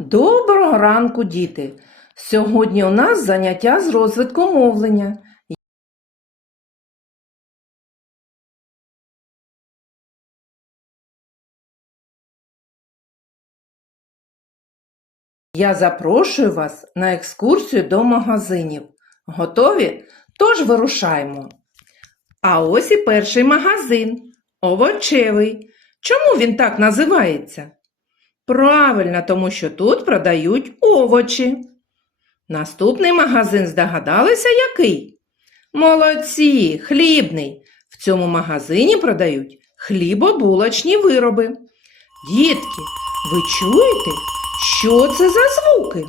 Доброго ранку, діти! Сьогодні у нас заняття з розвитку мовлення. Я запрошую вас на екскурсію до магазинів. Готові? Тож вирушаємо. А ось і перший магазин овочевий. Чому він так називається? Правильно, тому що тут продають овочі. Наступний магазин здогадалися який? Молодці, хлібний. В цьому магазині продають хлібобулочні вироби. Дітки, ви чуєте, що це за звуки?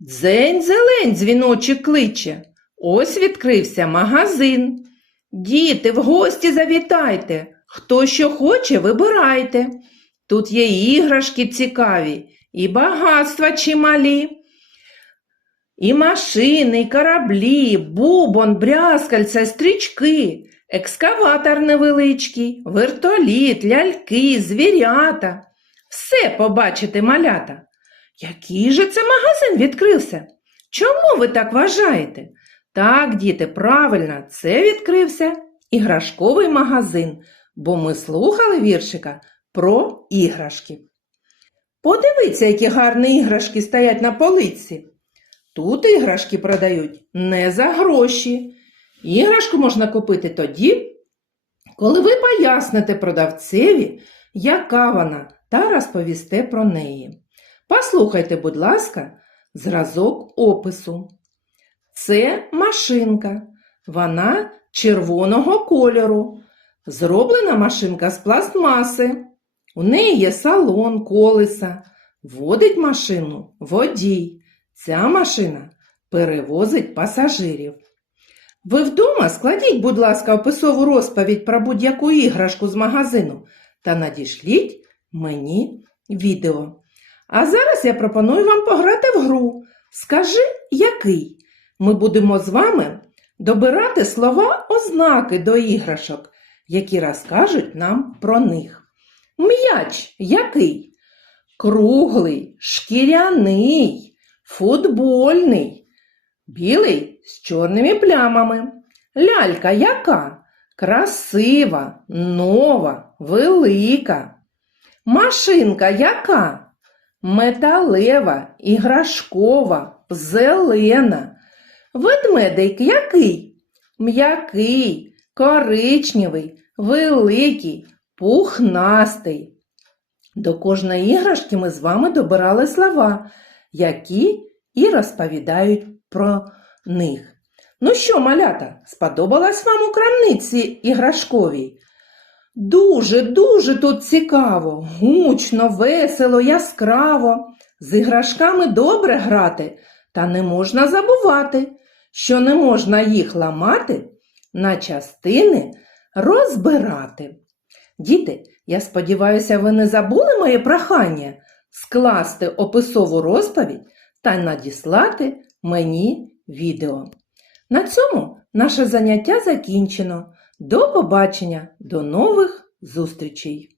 Дзень зелень дзвіночок кличе. Ось відкрився магазин. Діти, в гості завітайте. Хто що хоче, вибирайте. Тут є іграшки цікаві, і багатства чималі. І машини, і кораблі, бубон, брязкальця, стрічки, екскаватор невеличкий, вертоліт, ляльки, звірята. Все побачите, малята. Який же це магазин відкрився? Чому ви так вважаєте? Так, діти, правильно, це відкрився іграшковий магазин, бо ми слухали віршика про іграшки. Подивіться, які гарні іграшки стоять на полиці. Тут іграшки продають не за гроші. Іграшку можна купити тоді, коли ви поясните продавцеві, яка вона, та розповісте про неї. Послухайте, будь ласка, зразок опису. Це машинка. Вона червоного кольору. Зроблена машинка з пластмаси. У неї є салон, колеса. Водить машину водій. Ця машина перевозить пасажирів. Ви вдома складіть, будь ласка, описову розповідь про будь-яку іграшку з магазину та надішліть мені відео. А зараз я пропоную вам пограти в гру. Скажи, який? Ми будемо з вами добирати слова ознаки до іграшок, які розкажуть нам про них. М'яч який? Круглий, шкіряний, футбольний, білий з чорними плямами. Лялька яка? Красива, нова, велика. Машинка яка? Металева, іграшкова, зелена. Ведмедик який? М'який, коричневий, великий, пухнастий. До кожної іграшки ми з вами добирали слова, які і розповідають про них. Ну що, малята, сподобалась вам у крамниці іграшковій? Дуже, дуже тут цікаво, гучно, весело, яскраво. З іграшками добре грати, та не можна забувати, що не можна їх ламати, на частини розбирати. Діти, я сподіваюся, ви не забули моє прохання скласти описову розповідь та надіслати мені відео. На цьому наше заняття закінчено. До побачення, до нових зустрічей!